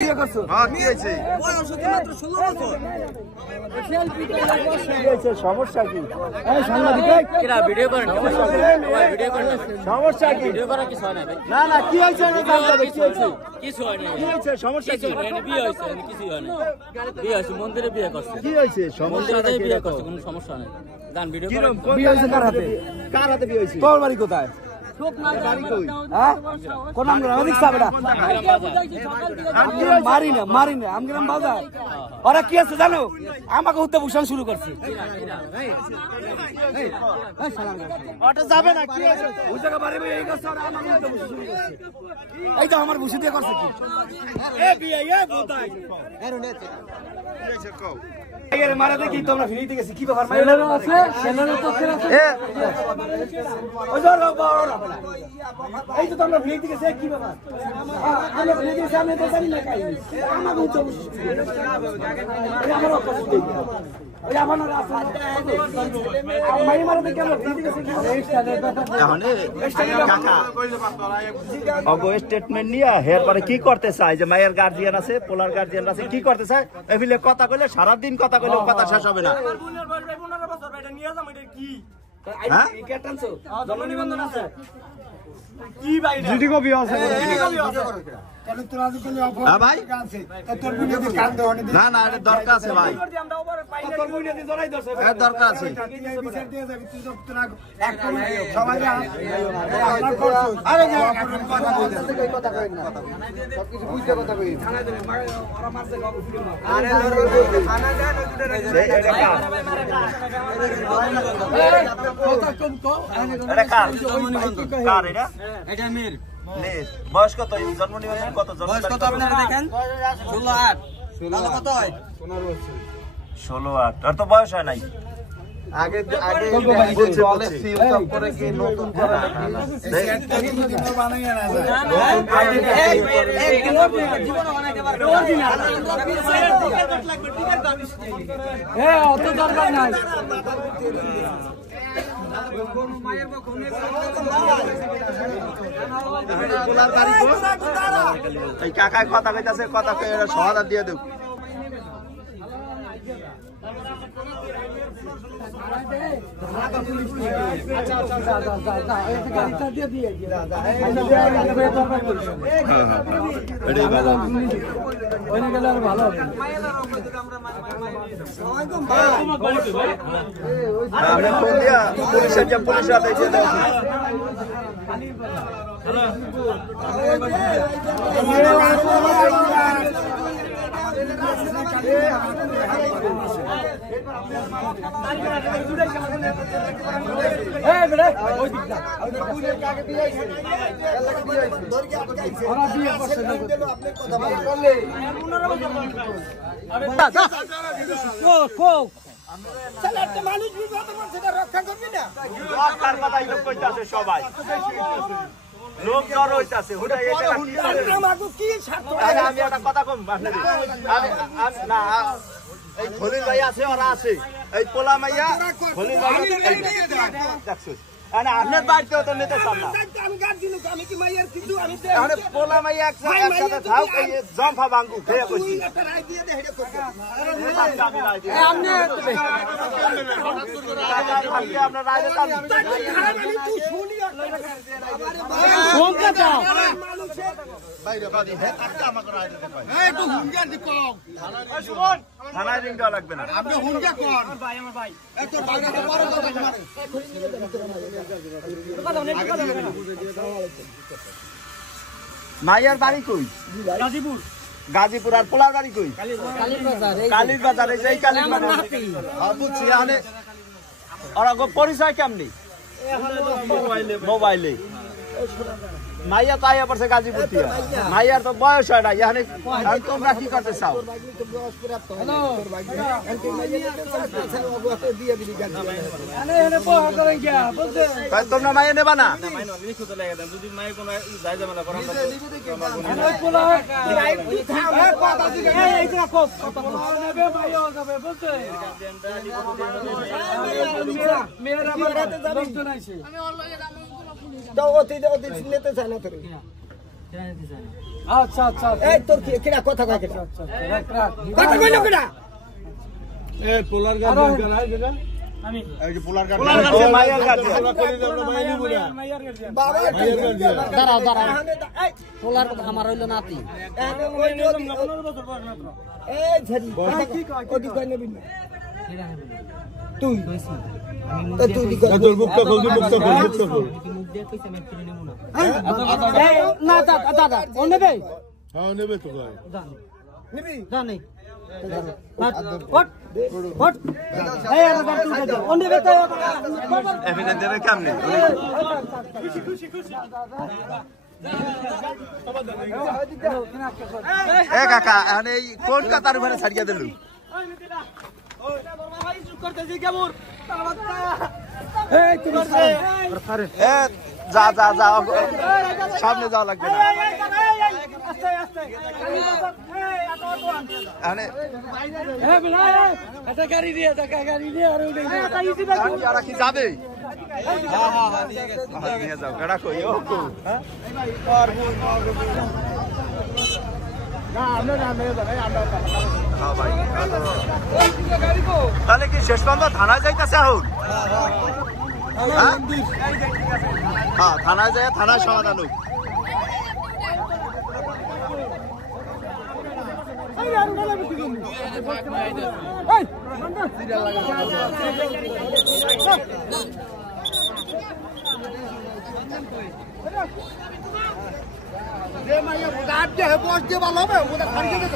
সমস্যা কি? সমস্যা কি? না না কি হয়েছে? সমস্যা কি? মন্দিরে বিয়ে করছে। কি হয়েছে? সমস্যা বিয়ে করছে, কোনো সমস্যা নেই। গান ভিডিও বিয়ে হয়েছে কার হাতে? কার হাতে বিয়ে হয়েছে? তোর বাড়ি কোথায়? মারি না আমগ্রাম বাজার। ওরা কি আছে জানো? আমাকে উত্তে ভূষণ শুরু করছে। এই তো আমার ভূষি দিয়ে করছে কি? মারা দেখি তোমরা ফিরিতে গেছি কি ব্যাপার? এই তো তোমরা ফিরিতে গেছে কি ব্যাপার? আমরা ফিরিতে গেছি, আমি তো জানি না কাই আমাকে উচ্চ স্টেটমেন্ট নিয়ে হের পরে কি করতে চায় যে মায়ের গার্জিয়ান আছে, পোলার গার্জিয়ান আছে, কি করতে চায় এগুলো কথা কইলে সারাদিন কথা কইলে কথা শেষ হবে না। না না দরকার আছে ভাই, দরকার আছে। বয়স কত? জন্ম নিবন্ধন কত? দেখেন 16-8 আর তো বয়স হয় নাই। আগে নতুন অত দরকার নাই। কাকায় কথা কইতাছে, কথা কই সমাধান দিয়ে দেব। পুলিশ রাতে সবাই লোক জ্বর হইতাছে। আমি একটা কথা কম, এই খলিল ভাই আছে, ওরা আছে, এই পোলা মাইয়া খলিল ভাই আপনার বাড়িতেও তো নিতে চান না। পোলা মাইয়া একসাথে থাক, জম্ফা বাঙ্গু খেয়ে বসি। আপনার রায় থানায় রিং দেওয়া লাগবে না। মাইয়ার বাড়ি কই? গাজীপুর। গাজীপুর। আর পোলার বাড়ি কই? কালীর বাজার। এই কালীর বাজার বুঝছি। ওরা পরিচয় কেমনি? মোবাইলে। মাইয়া তো আইয়া পড়ছে গাজীপুর থেকে। মাইয়ার তো বয়স হয় না। এখানে তোমরা কি করতে চাও? তোমরা মাইয়া নেবা না? আচ্ছা আচ্ছা এই তোর কিনা কথা কয় কেটা কথা কইল কেটা এ পোলার গাড়ি গাড়ি আমি এই যে পোলার গাড়ি মাইয়ার গাড়ি বাবা দাঁড়াও দাঁড়াও পোলার আমার হইলো নাতি এই ঝাড়ি ওদি কই নেবি না তুই তুই দি কই তোর মুখটা খোল দি মুখটা খোল মুখটা খোল না দাদা ও নেবে হ্যাঁ নেবে তো ভাই নিবি জানি কেমনে এ কাকা মানে কোন কাতার উপরে ছাড়িয়ে দিল যা যা যা সামনে যাওয়া লাগবে না কি যাবে নিয়ে যাও কেডা কই ও তাহলে কি শেষ পর্যন্ত থানায় যাইতেছে এখন হ্যাঁ থানায় যায় থানায় সমাধান হোক বস দিয়ে ভালো হবে ওটা খাড়ি থেকে